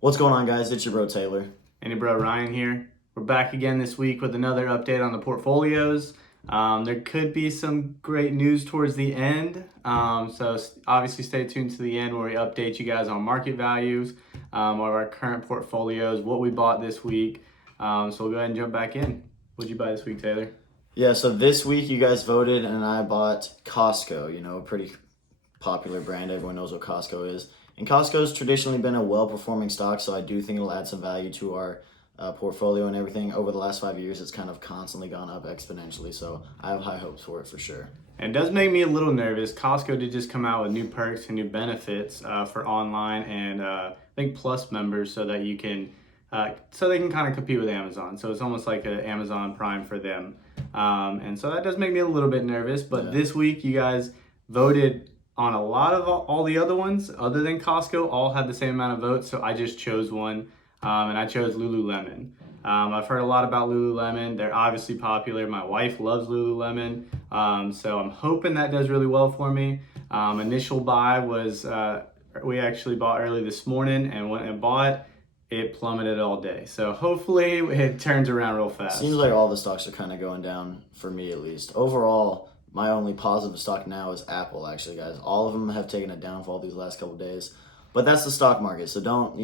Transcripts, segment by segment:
What's going on, guys? It's your bro Taylor. And your bro Ryan here. We're back again this week with another update on the portfolios. There could be some great news towards the end. So obviously stay tuned to the end where we update you guys on market values of our current portfolios, what we bought this week. So we'll go ahead and jump back in. What'd you buy this week, Taylor? Yeah, so this week you guys voted, and I bought Costco. A pretty popular brand. Everyone knows what Costco is. And Costco's traditionally been a well-performing stock, so I do think it'll add some value to our portfolio and everything. Over the last 5 years, it's kind of constantly gone up exponentially, so I have high hopes for it for sure. And it does make me a little nervous. Costco did just come out with new perks and new benefits for online and I think Plus members, so that you can, so they can kind of compete with Amazon. So it's almost like an Amazon Prime for them. And so that does make me a little bit nervous. But This week, you guys voted on a lot of all the other ones, other than Costco, all had the same amount of votes. So I just chose one, and I chose Lululemon. I've heard a lot about Lululemon. They're obviously popular. My wife loves Lululemon. So I'm hoping that does really well for me. Initial buy was, we actually bought early this morning, and when I bought, it plummeted all day. So hopefully it turns around real fast. Seems like all the stocks are kind of going down, for me at least. Overall, my only positive stock now is Apple, actually, guys. All of them have taken a downfall these last couple days. But that's the stock market, so don't,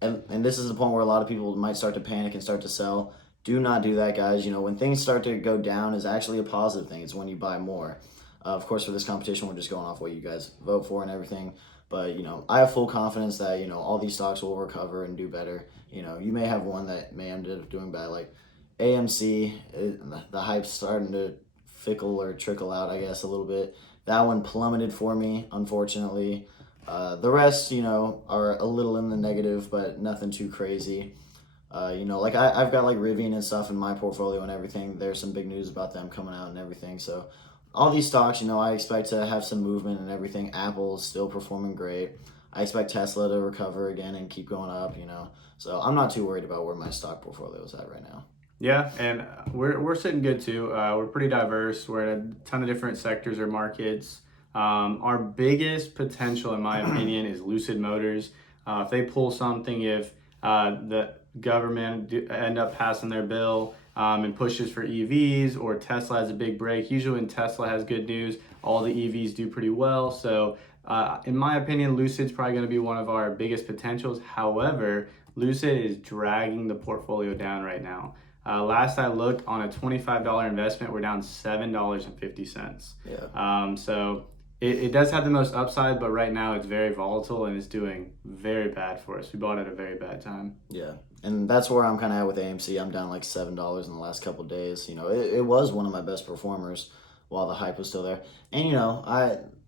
and this is the point where a lot of people might start to panic and start to sell. Do not do that, guys. When things start to go down is actually a positive thing. It's when you buy more. Of course, for this competition, we're just going off what you guys vote for and everything. But, I have full confidence that, all these stocks will recover and do better. You may have one that may end up doing bad, like AMC. The hype's starting to fickle or trickle out, I guess, a little bit. That one plummeted for me, unfortunately. The rest, are a little in the negative, but nothing too crazy. Like I've got like Rivian and stuff in my portfolio and everything. There's some big news about them coming out and everything. So all these stocks, I expect to have some movement and everything. Apple's still performing great. I expect Tesla to recover again and keep going up, So I'm not too worried about where my stock portfolio is at right now. Yeah, and we're sitting good too. We're pretty diverse. We're in a ton of different sectors or markets. Our biggest potential, in my opinion, is Lucid Motors. If they pull something, if the government end up passing their bill and pushes for EVs, or Tesla has a big break. Usually when Tesla has good news, all the EVs do pretty well. So in my opinion, Lucid's probably going to be one of our biggest potentials. However, Lucid is dragging the portfolio down right now. Last I looked, on a $25 investment, we're down $7.50. Yeah. So it does have the most upside, but right now it's very volatile and it's doing very bad for us. We bought it at a very bad time. Yeah. And that's where I'm kind of at with AMC. I'm down like $7 in the last couple of days. It was one of my best performers while the hype was still there. And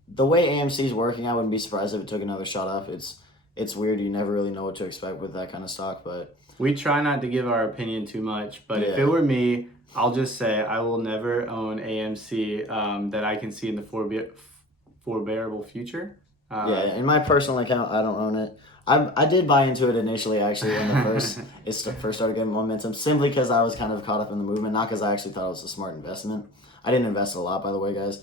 the way AMC is working, I wouldn't be surprised if it took another shot up. It's weird. You never really know what to expect with that kind of stock, but we try not to give our opinion too much. But yeah. If it were me, I'll just say I will never own AMC that I can see in the forebearable future. Yeah, in my personal account, I don't own it. I did buy into it initially, actually, when it first started getting momentum, simply because I was kind of caught up in the movement, not because I actually thought it was a smart investment. I didn't invest a lot, by the way, guys.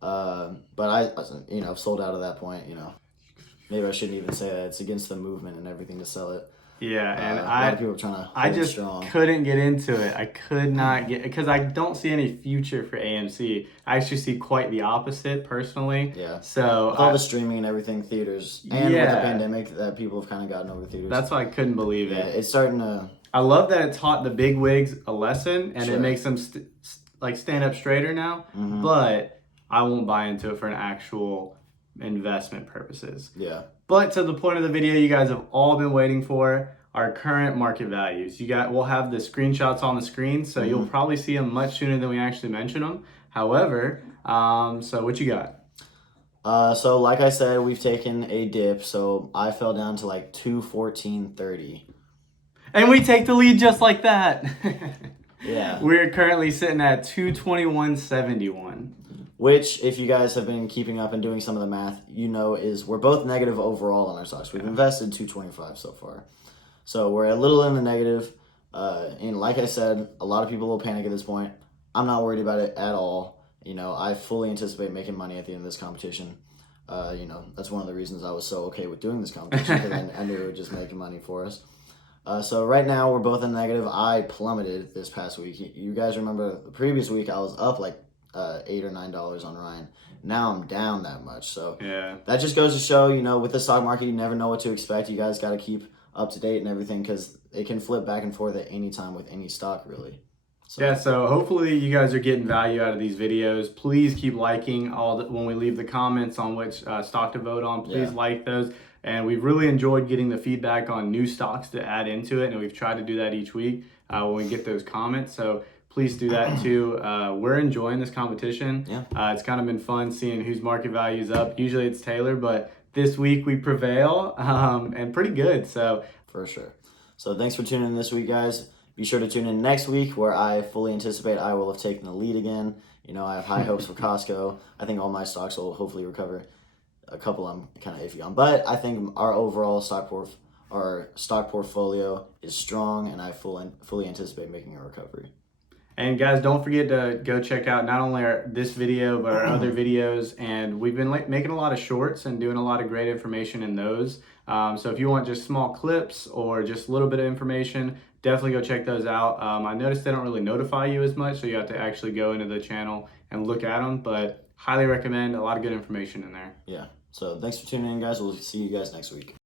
But I've sold out at that point. Maybe I shouldn't even say that. It's against the movement and everything to sell it. Yeah, and a lot of people are trying to hold I just strong. couldn't get into it. I could not get, because I don't see any future for AMC. I actually see quite the opposite personally. Yeah. So with all the streaming and everything, theaters, and with the pandemic, that people have kind of gotten over theaters. That's why I couldn't believe it. Yeah, it's starting to. I love that it taught the big wigs a lesson, and Sure. it makes them stand up straighter now. Mm-hmm. But I won't buy into it for an actual investment purposes. Yeah. But to the point of the video you guys have all been waiting for, our current market values. We'll have the screenshots on the screen, so you'll probably see them much sooner than we actually mention them. However, so what you got? So like I said, we've taken a dip, so I fell down to like 214.30. And we take the lead just like that. Yeah. We're currently sitting at 221.71. Which, if you guys have been keeping up and doing some of the math, is we're both negative overall on our stocks. We've invested 225 so far. So we're a little in the negative. And like I said, a lot of people will panic at this point. I'm not worried about it at all. I fully anticipate making money at the end of this competition. That's one of the reasons I was so okay with doing this competition, because I knew it would just make money for us. So right now we're both in negative. I plummeted this past week. You guys remember the previous week I was up like $8 or $9 on Ryan. Now I'm down that much. So Yeah. that just goes to show, with the stock market, you never know what to expect. You guys got to keep up to date and everything, because it can flip back and forth at any time with any stock, really. So hopefully you guys are getting value out of these videos. Please keep liking when we leave the comments on which stock to vote on. Please like those. And we've really enjoyed getting the feedback on new stocks to add into it, and we've tried to do that each week when we get those comments. So please do that too. We're enjoying this competition. It's kind of been fun seeing whose market value is up. Usually it's Taylor, but this week we prevail, and pretty good. So for sure. So thanks for tuning in this week, guys. Be sure to tune in next week, where I fully anticipate I will have taken the lead again. I have high hopes for Costco. I think all my stocks will hopefully recover. A couple I'm kind of iffy on, but I think our overall stock portfolio is strong, and I fully anticipate making a recovery. And guys, don't forget to go check out not only this video, but our other videos. And we've been making a lot of shorts and doing a lot of great information in those. So if you want just small clips or just a little bit of information, definitely go check those out. I noticed they don't really notify you as much, so you have to actually go into the channel and look at them. But highly recommend, a lot of good information in there. Yeah. So thanks for tuning in, guys. We'll see you guys next week.